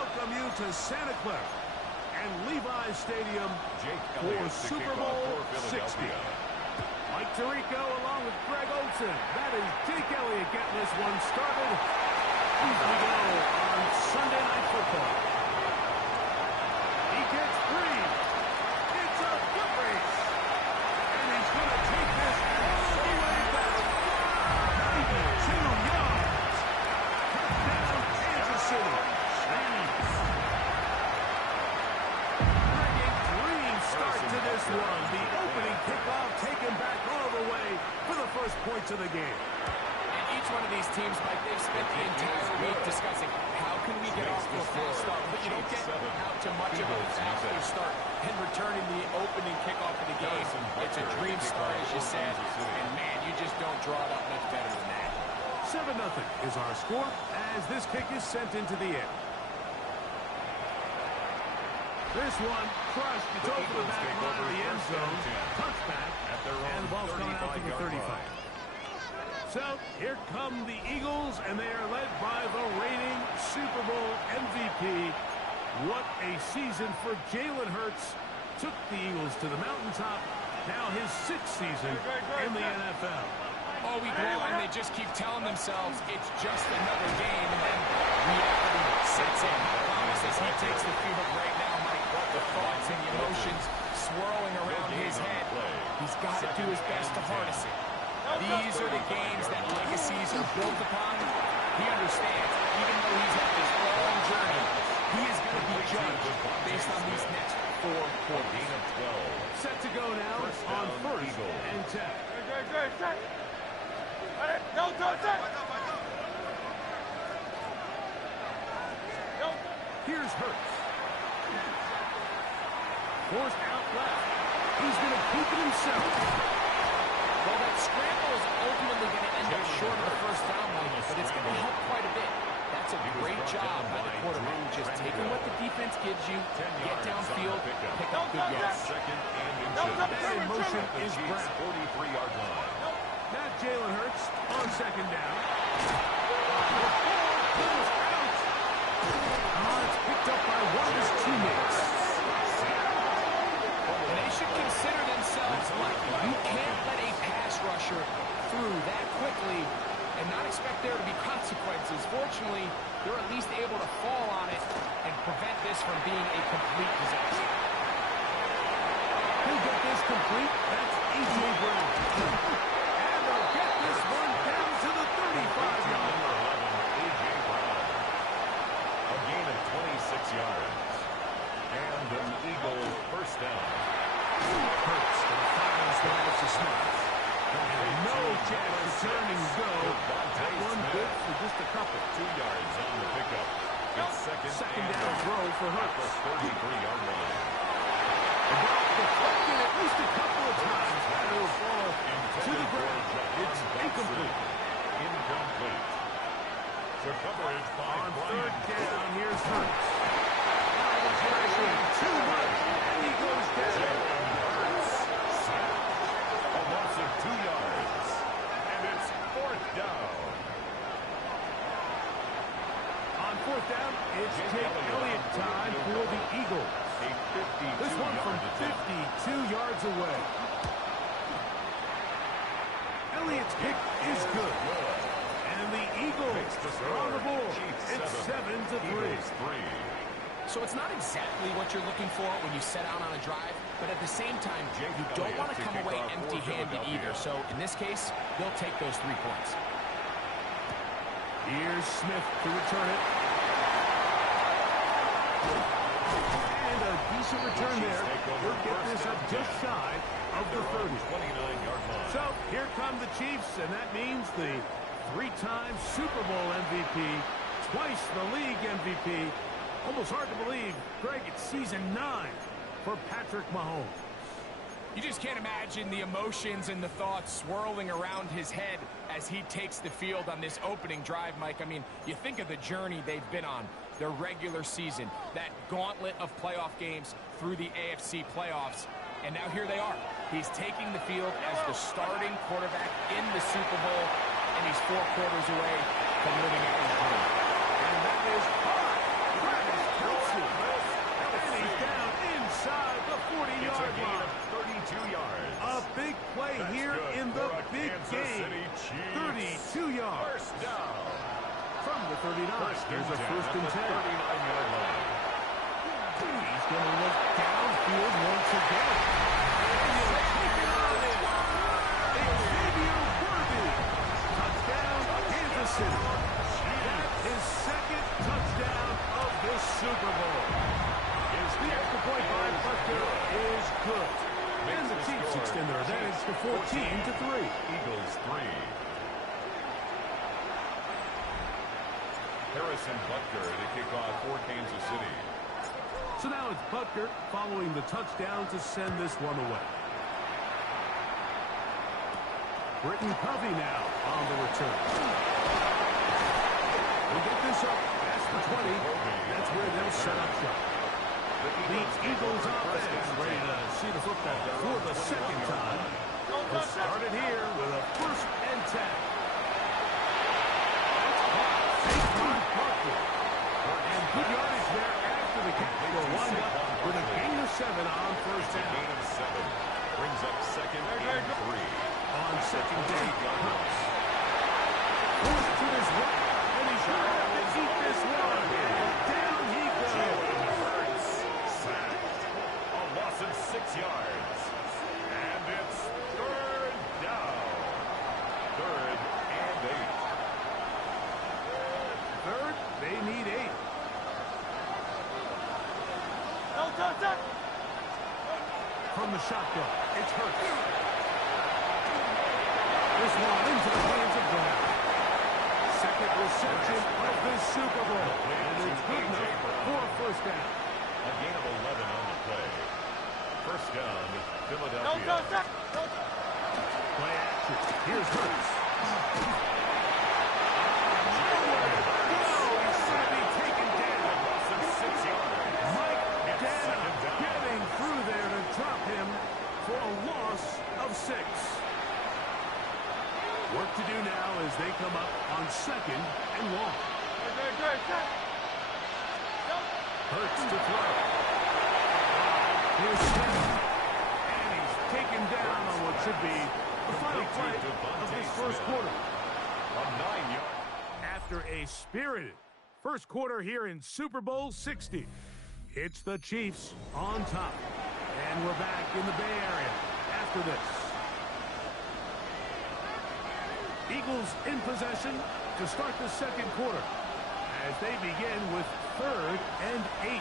welcome you to Santa Clara and Levi's Stadium for Super Bowl 60. Mike Tirico along with Greg Olsen. That is Jake Elliott getting this one started. Here we go on Sunday Night Football. He gets free. It's a foot race. And he's going to take this all the way back. 92 yards. Touchdown, Kansas City. Bringing green start to this one. The opening kickoff taken back all the way for the first points of the game. And each one of these teams, Mike, they've spent the entire week discussing how can we get off to a fast start. But you don't get out to much of a faster start and returning the opening kickoff of the game. It's a dream start, as you said. And, man, you just don't draw it up much better than that. 7-0 is our score as this kick is sent into the air. This one crushed. It's over the back line of the end zone. Touchback. And the ball's coming out to the 35. So here come the Eagles, and they are led by the reigning Super Bowl MVP. What a season for Jalen Hurts. Took the Eagles to the mountaintop. Now his 6th season in the NFL. Oh, we go, and they just keep telling themselves it's just another game, and then reality sets in. Thomas, as he takes the field right now, Mike, the thoughts and the emotions swirling around his head. He's got to do his best to harness it. These are the games that legacies are built upon. He understands, even though he's had this long journey, he is going to be judged based on these next 4 quarters. Set to go now on 1st and 10. Here's Hurts. Forced out left. He's going to keep it himself. Well, that scramble is ultimately going to end up short of the first down line, but it's going to help quite a bit. That's a great job by the quarterback. Just taking what the defense gives you, get downfield, pick up good yards. That in motion is Brown. 43-yard line. Now Jalen Hurts on 2nd down. It's picked up by one of his teammates. And they should consider themselves lucky. You can't let a pass rusher through that quickly and not expect there to be consequences. Fortunately, they're at least able to fall on it and prevent this from being a complete disaster. Who'll get this complete? That's A.J. Brown. And they'll get this one down to the 35-yard line. A.J. Brown. A gain of 26 yards. And an Eagle first down. Hurts finds the out to Smith. And no chance to turn and go. That one good for just a couple. 2 yards on the pickup. It's second down throw for Hurts. 33-yard line. The ball deflected at least a couple of times. That will fall to the ground. It's incomplete. Incomplete. The coverage by On Brian. 3rd down, here's Hurts. Pressure too much, and he goes down. A loss of 2 yards. And it's 4th down. On 4th down, it's Jake Elliott time for the Eagles. This one from 52 yards away. Elliott's kick is good. And the Eagles are on the board. It's 7-3. So it's not exactly what you're looking for when you set out on a drive, but at the same time, you don't want to come away empty-handed either. So in this case, they'll take those 3 points. Here's Smith to return it. And a decent return there. We'll get this up just shy of the 30. 29-yard line. So here come the Chiefs, and that means the 3-time Super Bowl MVP, twice the league MVP. Almost hard to believe, Greg, it's season 9 for Patrick Mahomes. You just can't imagine the emotions and the thoughts swirling around his head as he takes the field on this opening drive, Mike. I mean, you think of the journey they've been on, their regular season, that gauntlet of playoff games through the AFC playoffs, and now here they are. He's taking the field as the starting quarterback in the Super Bowl, and he's 4 quarters away from living out his dream. And that is high. Travis Gonna look downfield once again. And he'll take it on in. Xavier Worthy. Touchdown, Kansas City. That is second touchdown of this Super Bowl. The extra point by Butker is good. And the Chiefs extend their advantage to 14-3. Eagles 3. Harrison Butker to kick off for Kansas City. So now it's Butker following the touchdown to send this one away. Britton Covey now on the return. We'll get this up past the 20. That's where they'll set up shop. The Eagles offense ready to see the football for the second time. We'll start it here with a 1st and 10. And good yardage there after the catch. Will wind up with a gain of 7 on 1st down. Gain of 7 brings up 2nd and 3. On 2nd down, Hurts. Forced to his right, and he's going to have to eat this one. And down he goes. Sacked. A loss of 6 yards. And it's 3rd down. 3rd and 8. 3rd, they need 8. From the shotgun, it's Hurts. This one into the hands of Brown. Second reception of this Super Bowl. And it's good enough for a 1st down. A gain of 11 on the play. 1st down, Philadelphia. Play action. Here's Hurts. For a loss of 6. Work to do now as they come up on 2nd and long. Hurts to throw. Here's Smith. And he's taken down on what should be the final play of this 1st quarter. A 9-yard. After a spirited 1st quarter here in Super Bowl 60, it's the Chiefs on top. And we're back in the Bay Area after this. Eagles in possession to start the 2nd quarter as they begin with 3rd and 8.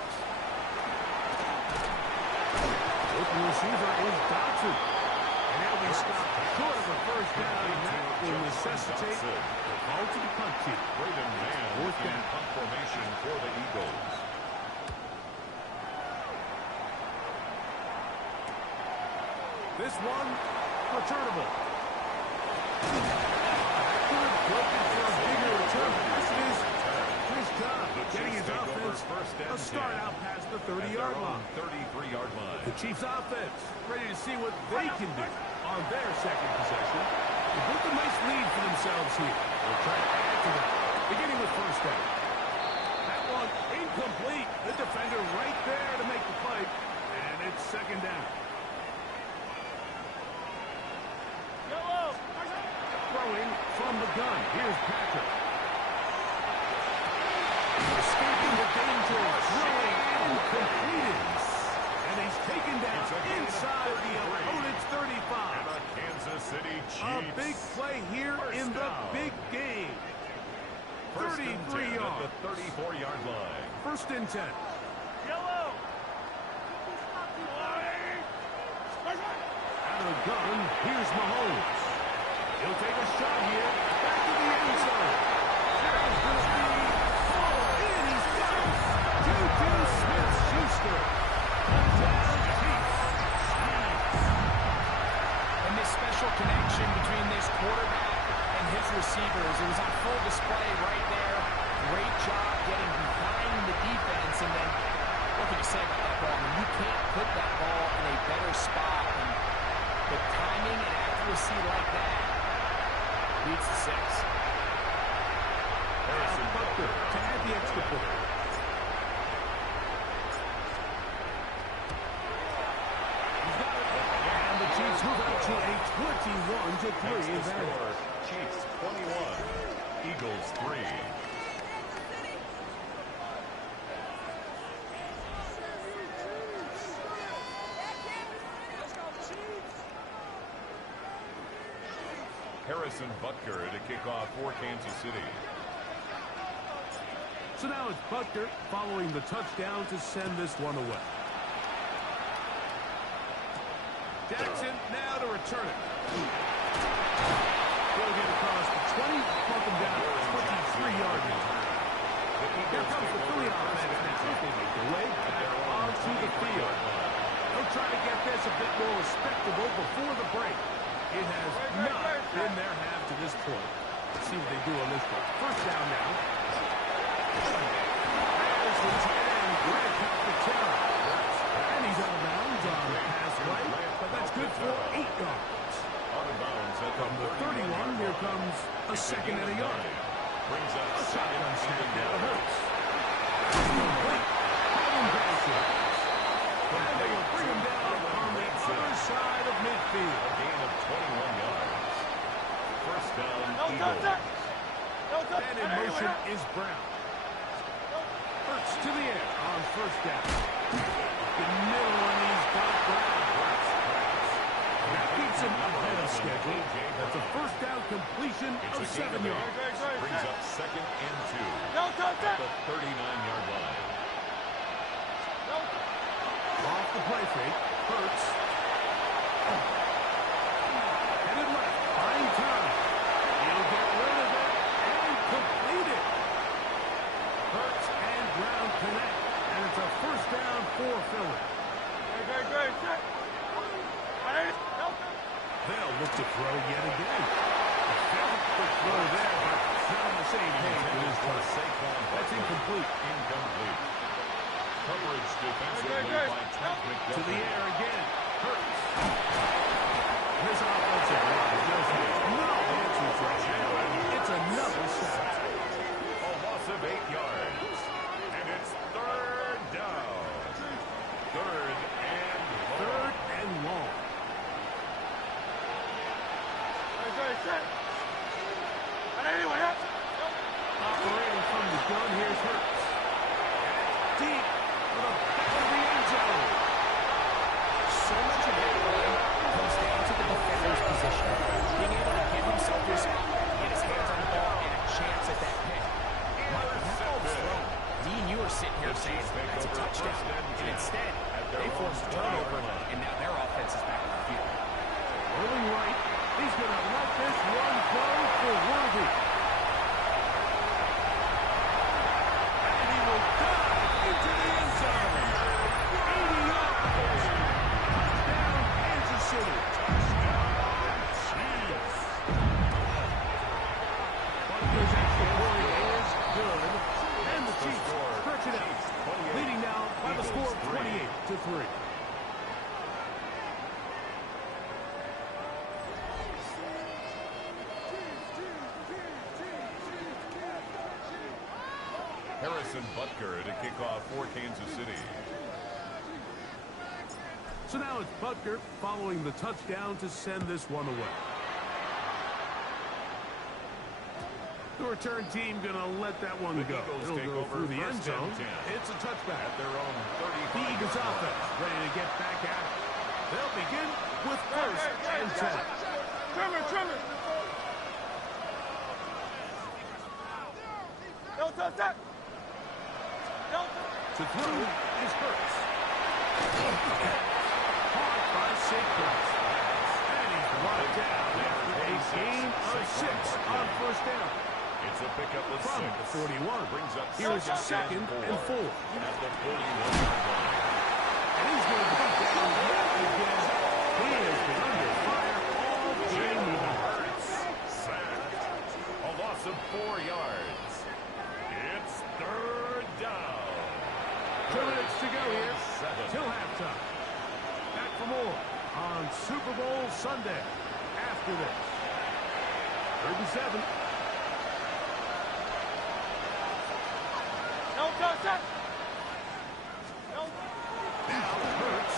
Open receiver is Dodson. And he'll be stopped short of a 1st down, and that will necessitate a call to the punt team. Braden Mann 4th in down. punt formation for the Eagles. This one, returnable. Could have broken for a bigger return. This is his job, getting his offense a start out past the 30-yard line. 33-yard line. The Chiefs offense ready to see what they can do on their 2nd possession. They built a nice lead for themselves here. They'll try to add to that, beginning with 1st down. That one incomplete. The defender right there to make the play, and it's 2nd down. Throwing from the gun. Here's Patrick. Escaping the danger. Throwing and completed. And he's taken down inside the opponent's 35. And a Kansas City Chiefs. A big play here in the big game. 33 yards. At the 34-yard line. 1st and 10. Out of the gun, here's Mahomes. He'll take a shot here. Back to the end zone. There's going to be in. He's got it. Juju Smith-Schuster. Touchdown, Chiefs. And this special connection between this quarterback and his receivers, it was on full display right there. Great job getting behind the defense. And then, what can you say about that ball? I mean, you can't put that ball in a better spot. And the timing and accuracy like that leads to 6. Harrison Butker to add the extra point. He's got it. And the Chiefs move out to a 21-3 advantage. Chiefs 21, Eagles 3. Harrison Butker to kick off for Kansas City. So now it's Butker following the touchdown to send this one away. Jackson now to return it. He'll get across the 20, plunk him down 23-yard line. Here comes the Philly offense now. They make the way back onto the field. They'll try to get this a bit more respectable before the break. It has not been their half to this point. Let's see what they do on this one. First down now. There's the tight end, Greg Capitano. And he's out of bounds on the pass right, but that's good for 8 yards. From the 31, here comes a second and a yard. Brings up A shotgun snap now to Hurts. And they will bring him down on the other side of midfield. A gain of 21 yards. First down, Eagles. And in motion is Brown. Hurts to the air on first down. The middle, and he's got Brown. That keeps him ahead of schedule. That's a first down completion of 7 yards. Brings up second and 2 at the 39-yard line. Off the play fake. Hurts. Headed left. Fine time. He'll get rid of it and complete it. Hurts and Brown connect. And it's a first down for Philly. They'll look to throw yet again. The throw there, but not on the same page with his time. That's incomplete. Incomplete. Coverage defensively by Trent McDuffie. To the air again. Hurts. This offensive line just has no answers right now. It's another sack. A loss of 8 yards. And it's third down. Third and long. Operating from the gun, here's Hurts. Deep for the back of the end zone. So much of that comes down to the defender's position. Being able to give himself his spot, get his hands on the ball, and a chance at that pick. Mike, when that ball was thrown, me and you are sitting here saying that's a touchdown. And instead, they forced a turnover, and now their offense is back on the field. Early right. He's going to let this run go for Worthy. And he will dive into the end zone. 80 yards. Touchdown, Kansas City. Chiefs. Butker's extra point is good. And the Chiefs stretch it out. Leading now by the score of 28-3. Harrison Butker to kick off for Kansas City. So now it's Butker following the touchdown to send this one away. The return team going to let that one go. It'll go through the end zone. It's a touchback. At their own 35. The Eagles offense ready to get back at it. They'll begin with first and 10. Trimmer. Don't touch that. To throw is Hurts. Caught by Saquon. And he's brought down after a gain of 6 on first down. It's a pickup of From 6. the 41. Brings up Here's second and 4. At the 41-yard line. And he's going to be down yet again. He has been under fire all game long. Sacked. A loss of 4 yards. It's third down. 2 minutes to go here till halftime. Back for more on Super Bowl Sunday after this. 3rd and 7. Don't touch that. Now Hurts.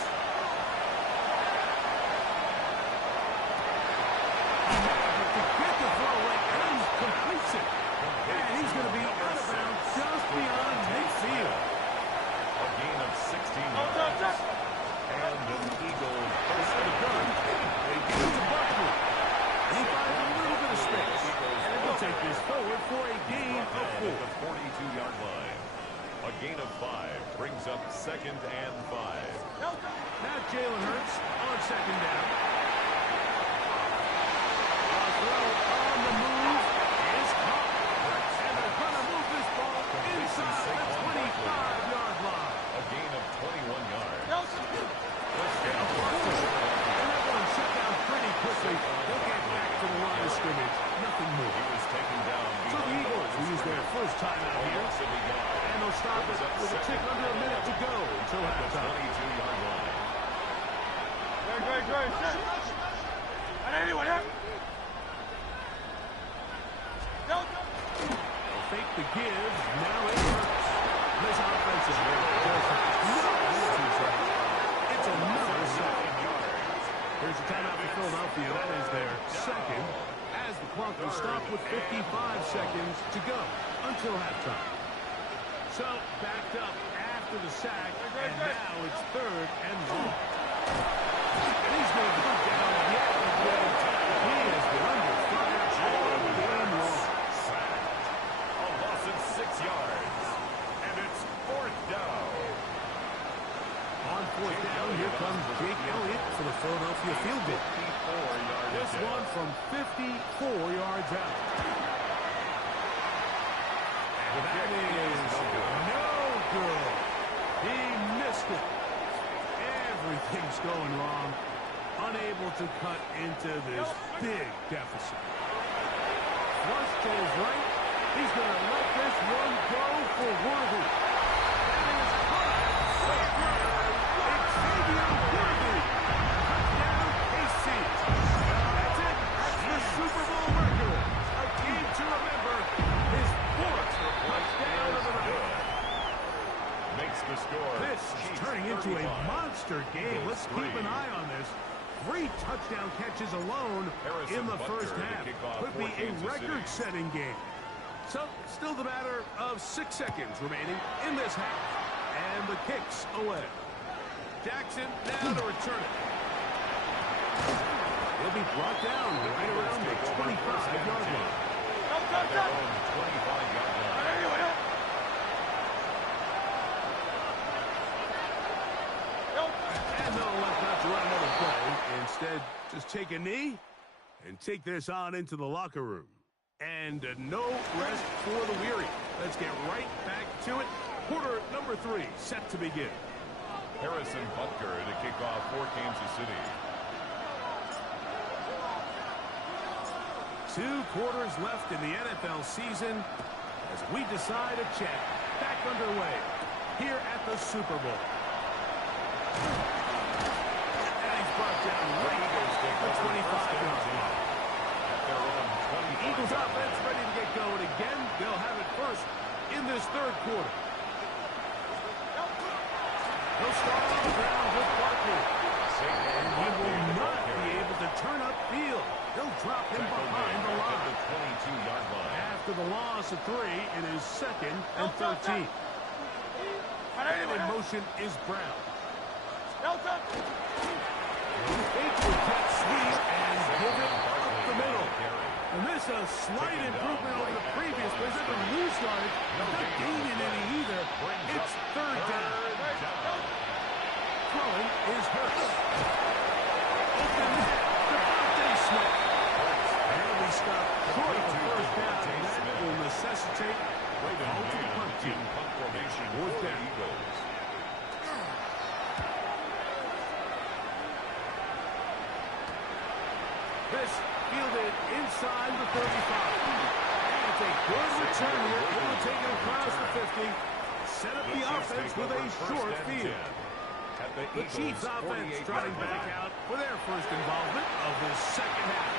To get the throw away, and he completes it. And he's going to be out of bounds just beyond midfield. A gain of 16 Don't touch yards. that. And an Eagle First to the gun. They give it to Butker. He finds a little bit of 2nd and 5. Now Jalen Hurts on 2nd down. Throw on the move is caught. And they're going to move this ball inside the 25-yard line. A gain of 21 yards. And that one shut down pretty quickly. They'll get back to the line of scrimmage. Nothing more. He was taken down. So the Eagles will use their first time out here. And they'll stop it with a tick under a minute to go until halftime. 22-yard line. Great. Anyone here? They'll fake the give. Now it hurts. This offensive it's another second yard. Here's a timeout for Philadelphia. That is their second, as the clock will stop with 55 seconds to go until halftime. So backed up after the sack, and now it's 3rd and long. And he's going to go down yet again. He has been under fire all game long. A loss of 6 yards. And it's 4th down. On 4th down, here comes Jake Elliott for the Philadelphia field goal. 54 yards. This one from 54 yards out. And that is no good. He missed it. Everything's going wrong. Unable to cut into this big deficit. Flush to his right. He's going to let this one go for Worthy. That is caught. Xavier Worthy. Touchdown, KC. That's it. That's the Super Bowl record. A game to remember. His 4th touchdown of the night. Makes the score. This is turning into a monster game. Let's keep an eye on this. 3 touchdown catches alone in the first half. Could be a record-setting game. So, still the matter of 6 seconds remaining in this half. And the kick's away. Jackson now to return it. He'll be brought down right around the 25-yard line. At their own 25-yard line. And they'll elect not to run another play. Instead, just take a knee and take this on into the locker room. And no rest for the weary. Let's get right back to it. Quarter number 3 set to begin. Harrison Butker to kick off for Kansas City. 2 quarters left in the NFL season as we decide a check back underway here at the Super Bowl. And he's brought down right at the 25-yard line. The Eagles offense ready to get going again. They'll have it first in this 3rd quarter. They'll start on the ground with Barkley. And he will not be able to turn upfield. They'll drop him behind the line. 22-yard line. After the loss of 3, it is 2nd and 13. And in motion is Brown. Fake the jet sweep and give it up the middle. And this is a slight improvement over the previous play. They're going to lose yardage. Not gaining any either. It's 3rd down. Throwing is Hurts. Open net. Devontae Smith. Barely stopped short of the 1st down. And that will necessitate the ultimate punt team. Punt formation for the Eagles. This fielded inside the 35. And it's a good return here. Able to take it across the 50. Set up the offense with a short field. The Chiefs offense trotting back out for their first involvement of the 2nd half.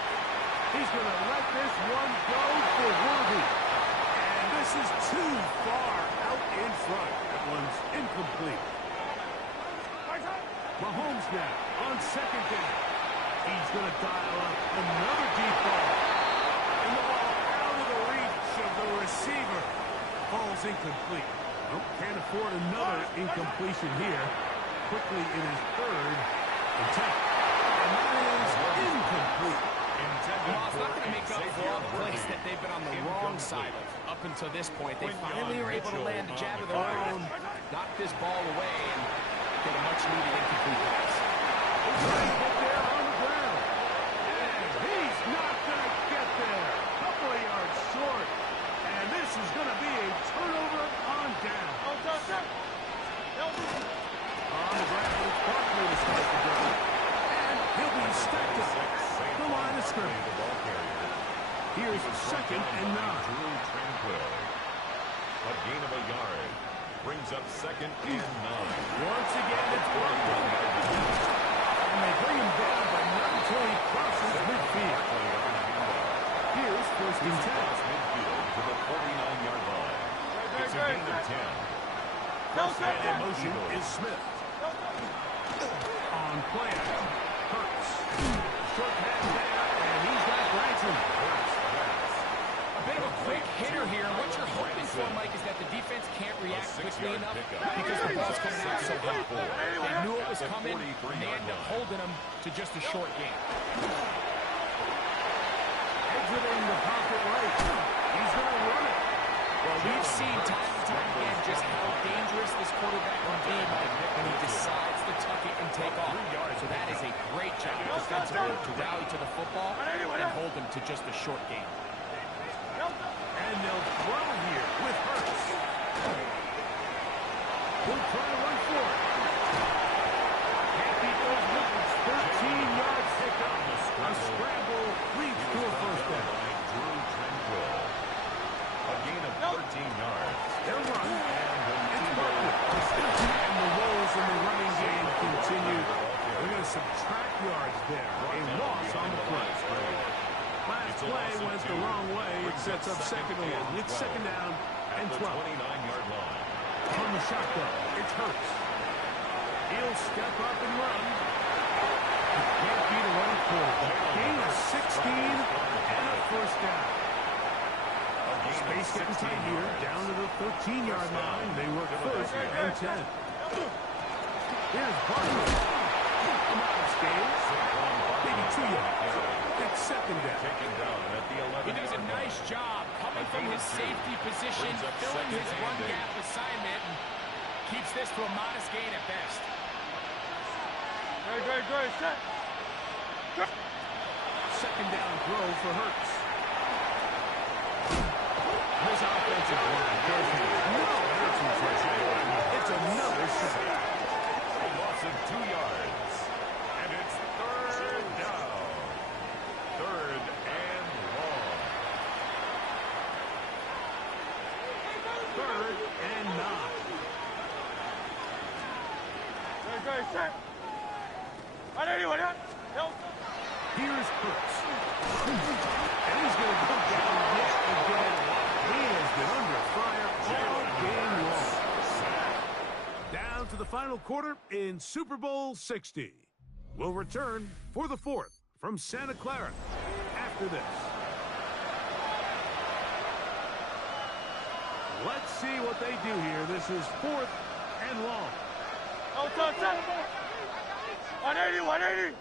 He's going to let this one go for Worthy. And this is too far out in front. That one's incomplete. Mahomes now on 2nd down. He's going to dial up another deep ball. And the ball out of the reach of the receiver. Ball's incomplete. Nope, can't afford another incompletion here. Quickly in his 3rd and 10. And that is incomplete. Well, it's not going to make up for all the plays that they've been on the wrong side of. Up until this point, they finally were able to land a jab of their own. knock this ball away and get a much-needed incomplete pass. Right there on the ground. And he's not going to get there. Couple of yards short. And this is going to be a turnover on down. On the ground, it's Barkley to start the drive. And he'll be stacked up the line of scrimmage. Here's 2nd and 9. A gain of a yard. Brings up 2nd and 9. Once again, it's Barkley. And they bring him down, but not until he crosses midfield. Here's 1st and 10. Midfield to the 49-yard line. It's a gain of 10. And in motion is Smith. On play action, Hurts. Short pass there, and he's got Granson. A bit of a quick hitter here. What you're hoping for, Mike, is that the defense can't react quickly enough because the ball's coming out so hard. They knew it was coming, and they ended up holding them to just a short game. Exiting the pocket right. He's going to run it. Well, we've seen time and time again just how dangerous this quarterback can be when he decides to tuck it and take off. So that is a great job defensively to rally to the football and hold him to just a short game. And they'll throw here with Hurts. He'll try to run for it. Can't beat those movements. 13 yards pick up. A scramble leads to a first down. A gain of 13 yards. They'll run. It's Barkley. And the woes in the running game continue. We're going to subtract yards there. A loss on the play. Last play went the wrong way. It sets up 2nd and 1. It's 2nd down and 12. 29-yard line. From the shotgun, it's Hurts. He'll step up and run. He can't beat a running quarterback. Gain of 16 and a first down. Space getting tight here. Down to the 13-yard line. They work 1st and 10. Here's Barkley. A modest gain. Maybe 2 yards. It's 2nd down. He does a nice job coming from his safety position, filling his run gap assignment, and keeps this to a modest gain at best. Great. Set. 2nd down throw for Hurts. This offensive line does no answer pressure. It's another sack. A loss of 2 yards. And it's 3rd down. 3rd and long. 3rd and 9. Great. Set. Here's Hurts. And he's going to go down yet again. He has been under fire all game long. Down to the final quarter in Super Bowl 60. We'll return for the 4th from Santa Clara after this. Let's see what they do here. This is 4th and long. 180.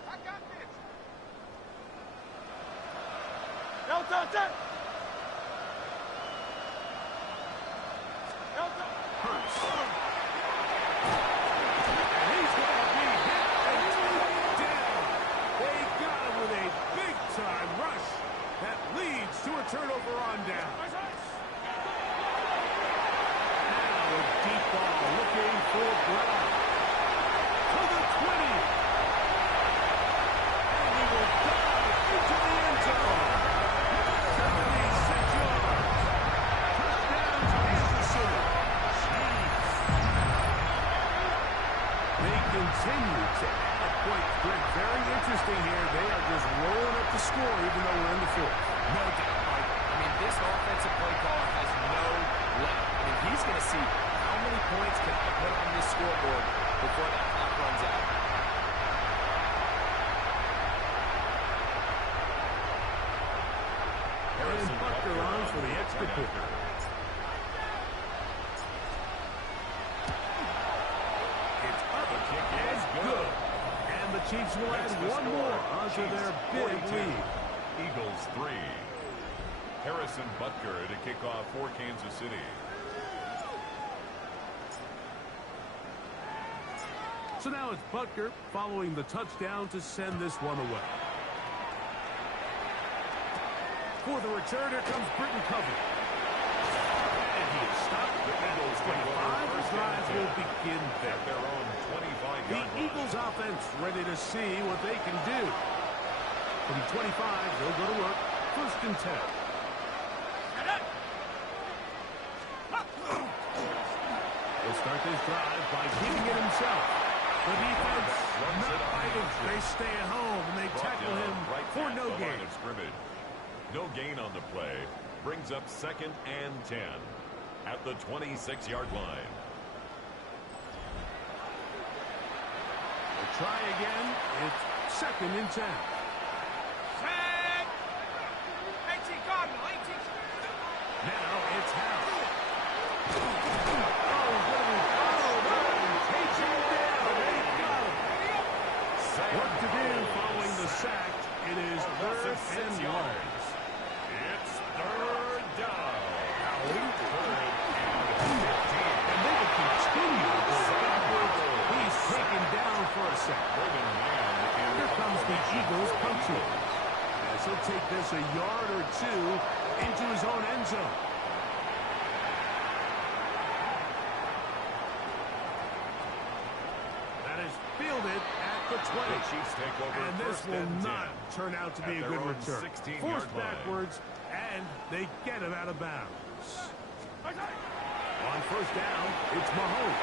Hurts. And he's going to be hit and taken down. They got him with a big-time rush that leads to a turnover on down. Now a deep ball looking for Brown. To the 20. And he will dive into the end zone. 76 yards. Touchdown to Kansas City. Chiefs. They continue to add points. Greg, very interesting here. They are just rolling up the score even though we're in the 4th. No doubt, Mike. I mean, this offensive play caller has no limit. I mean, he's going to see how many points can I put on this scoreboard before that clock runs out. And Bucker on for the extra point. It's up and good. And the Chiefs will add one more onto their big lead. Eagles 3. Harrison Butker to kick off for Kansas City. So now it's Butker following the touchdown to send this one away. For the return, here comes Britton Covey. And he is stopped at 25. The drive will begin there. Their own 25-yard The line. Eagles offense ready to see what they can do. From 25, they'll go to work. First and 10. He'll start this drive by keeping it himself. The defense not fighting. They stay at home and they tackle him for no gain. No gain on the play. Brings up 2nd and 10 at the 26-yard line. We'll try again. It's 2nd and 10. Now it's Howe. Work to do following the sack. It is 3rd and long. It's 3rd down. And they will continue to go backwards. He's taken down for a sack. Here comes the Eagles punching. As he'll take this a yard or two into his own end zone. That is fielded at the 20. The Chiefs take over And this first will and 10 not turn out to be a at good their own return. 16-yard Forced line. backwards, and they get him out of bounds. On first down, it's Mahomes.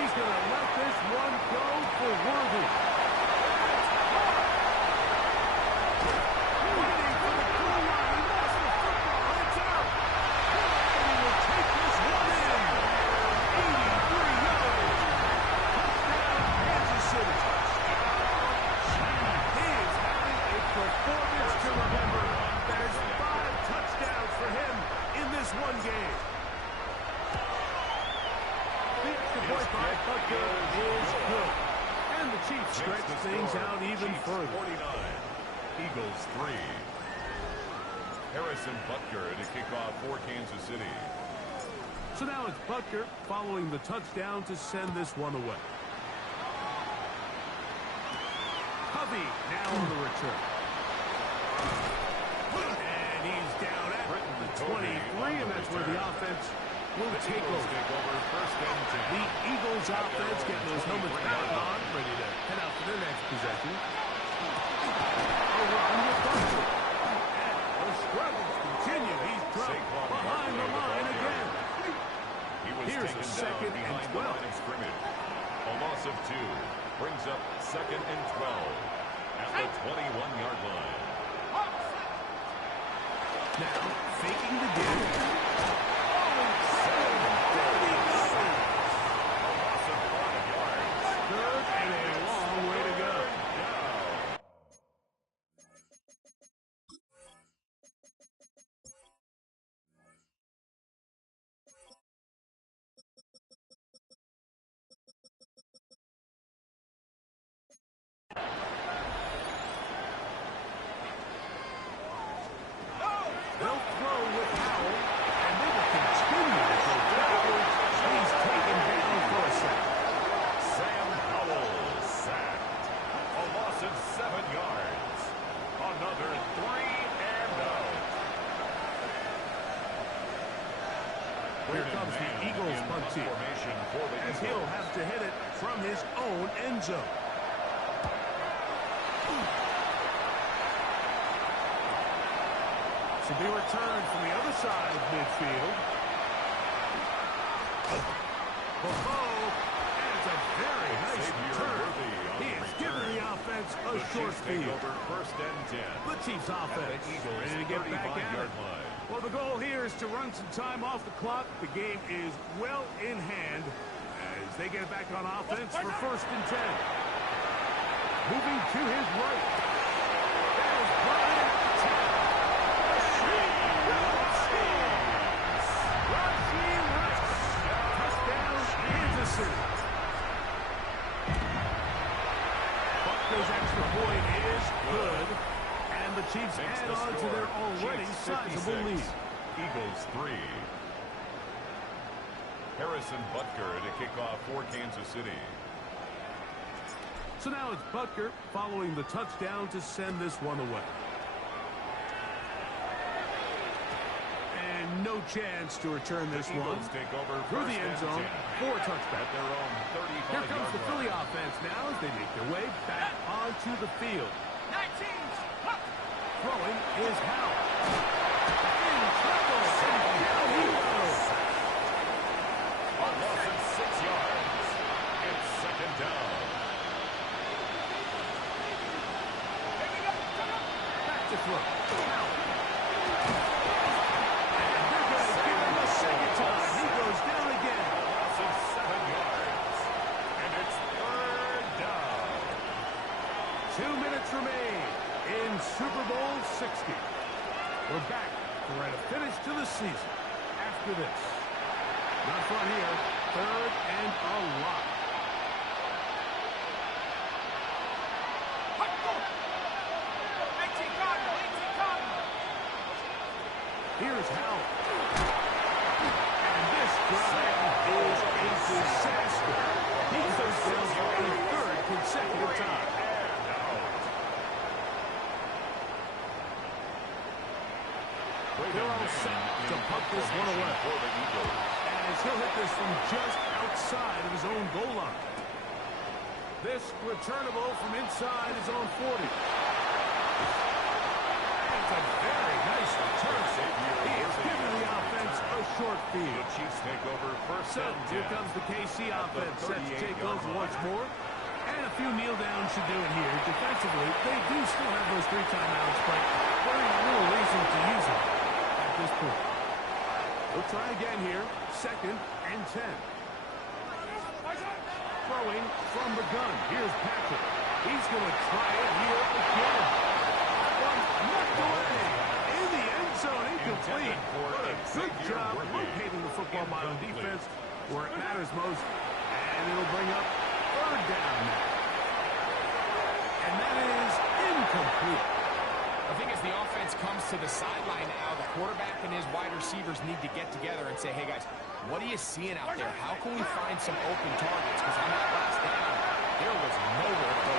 He's going to let this one go for Worthy. Waiting for the goal line. He lost the football. It's out. And he will take this one in. 83 yards. Touchdown, Kansas City. He is having a performance to remember. There's 5 touchdowns for him in this one game. The extra point by Butker is good. And the Chiefs stretch things out even further. 49. Eagles 3. Harrison Butker to kick off for Kansas City. So now it's Butker following the touchdown to send this one away. Covey now on the return. And he's down at the 23, and that's where the offense will take over. First and 10. The Eagles offense getting those helmets back on, ready to head out for their next possession. Over on the Butker. And the struggles continue. He's dropped behind the line again. He was Here's taken a 2nd down and behind 12. the line of scrimmage. A loss of 2 brings up 2nd and 12 at the 21-yard line. Now faking the dip. They'll throw with Howell, and they will continue to go backwards. He's taken down for a sack. Sam Howell sacked. A loss of 7 yards. Another 3 and out. Here comes the Eagles punt team, as he'll have to hit it from his own end zone. To be returned from the other side of midfield. Buffalo, and it's a very nice return. He has given the offense a short field. First and 10. The Chiefs offense ready to get back at it. Well, the goal here is to run some time off the clock. The game is well in hand as they get back on offense for first and 10. Moving to his right. That is Brian Taylor. Touchdown, Kansas City. Butker's extra point is good, and the Chiefs add on to their already sizable lead. Eagles 3. Harrison Butker to kick off for Kansas City. So now it's Butker following the touchdown to send this one away. And no chance to return this one take over through the end zone for a touchback. Their own 35-yard Here comes the Philly offense now as they make their way back onto the field. 19. Throwing is Howell. In trouble. And down he goes. A loss of 6 yards. It's second down. Back to throw. Howell. And they're going to give him a second time. He goes down again. A loss of 7 yards. And it's third down. 2 minutes remain in Super Bowl 60. We're back to write a finish to the season after this. Not fun here. Third and a lot. Here's Howell. And this drive is a disaster. He goes down for a third consecutive time. They're all set to pump this one away. As he'll hit this from just outside of his own goal line. This returnable from inside his own 40. It's a very nice return. He has given the offense a short field. The Chiefs take over first So and 10. here comes the KC offense set to take over once more. And a few kneel downs should do it here. Defensively, they do still have those 3 timeouts, but very little reason to use them at this point. We'll try again here. Second and 10. Throwing from the gun. Here's Patrick. He's going to try it here again. One knocked away. In the end zone, incomplete. What a good job locating the football by the defense where it matters most. And it'll bring up third down now. And that is incomplete. I think as the offense comes to the sideline now, the quarterback and his wide receivers need to get together and say, hey, guys, what are you seeing out there? How can we find some open targets? Because on that last down, there was nowhere to go.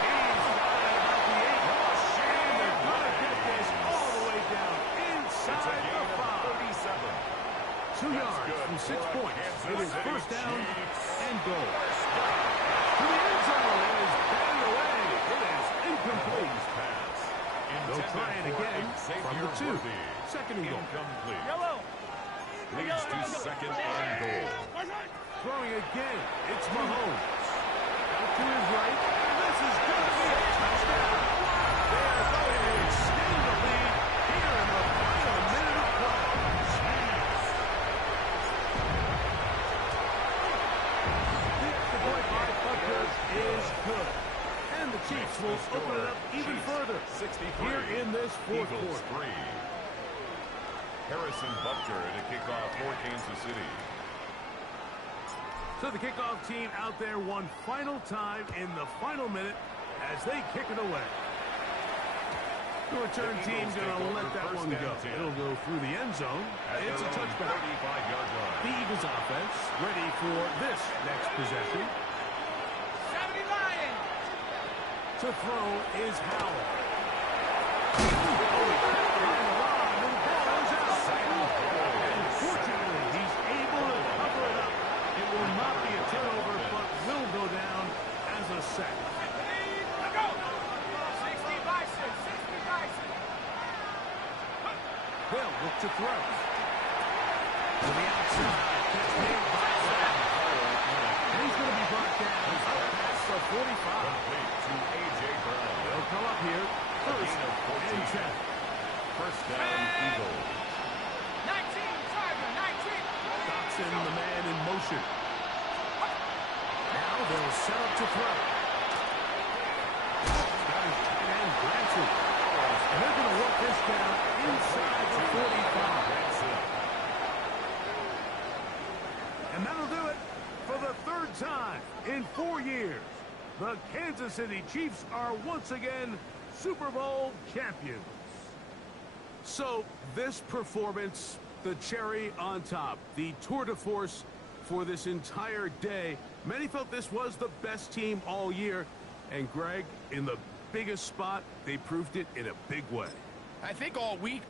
He's got it about the 8. And they're going to get this all the way down inside the 5. 2 yards from 6 points. It is first down and goal. To the end zone. It is batted away. It is incomplete. They'll try it again from the 2. Second and goal. Yellow. Leads to second and goal. Throwing again. It's Mahomes. Out to his right. And this is going to be a touchdown. They are going to extend the lead here in the final minute of play. The extra point by Butker is good. And the Chiefs will open it up even further here in this fourth quarter. Harrison Butker at a kickoff for Kansas City. So the kickoff team out there one final time in the final minute as they kick it away. The return team's going to let that one go. It'll go through the end zone. It's a touchback. The Eagles offense ready for this next possession. To throw is Howell. Unfortunately, he's able to cover it up. It will not be a turnover, but will go down as a sack. Will look to throw. To the outside. Catch made by Zach. And he's going to be brought down up past the 45. To A.J. Brown. They'll come up here. First and 10. First down, Eagles. 19. Dotson, the man in motion. Now they'll set up to throw. Got his tight end, Branson. And they're going to work this down inside the 45. And that'll do it for the third time in 4 years. The Kansas City Chiefs are once again Super Bowl champions. So this performance, the cherry on top, the tour de force for this entire day, Many felt this was the best team all year. And, Greg, in the biggest spot, they proved it in a big way. I think all week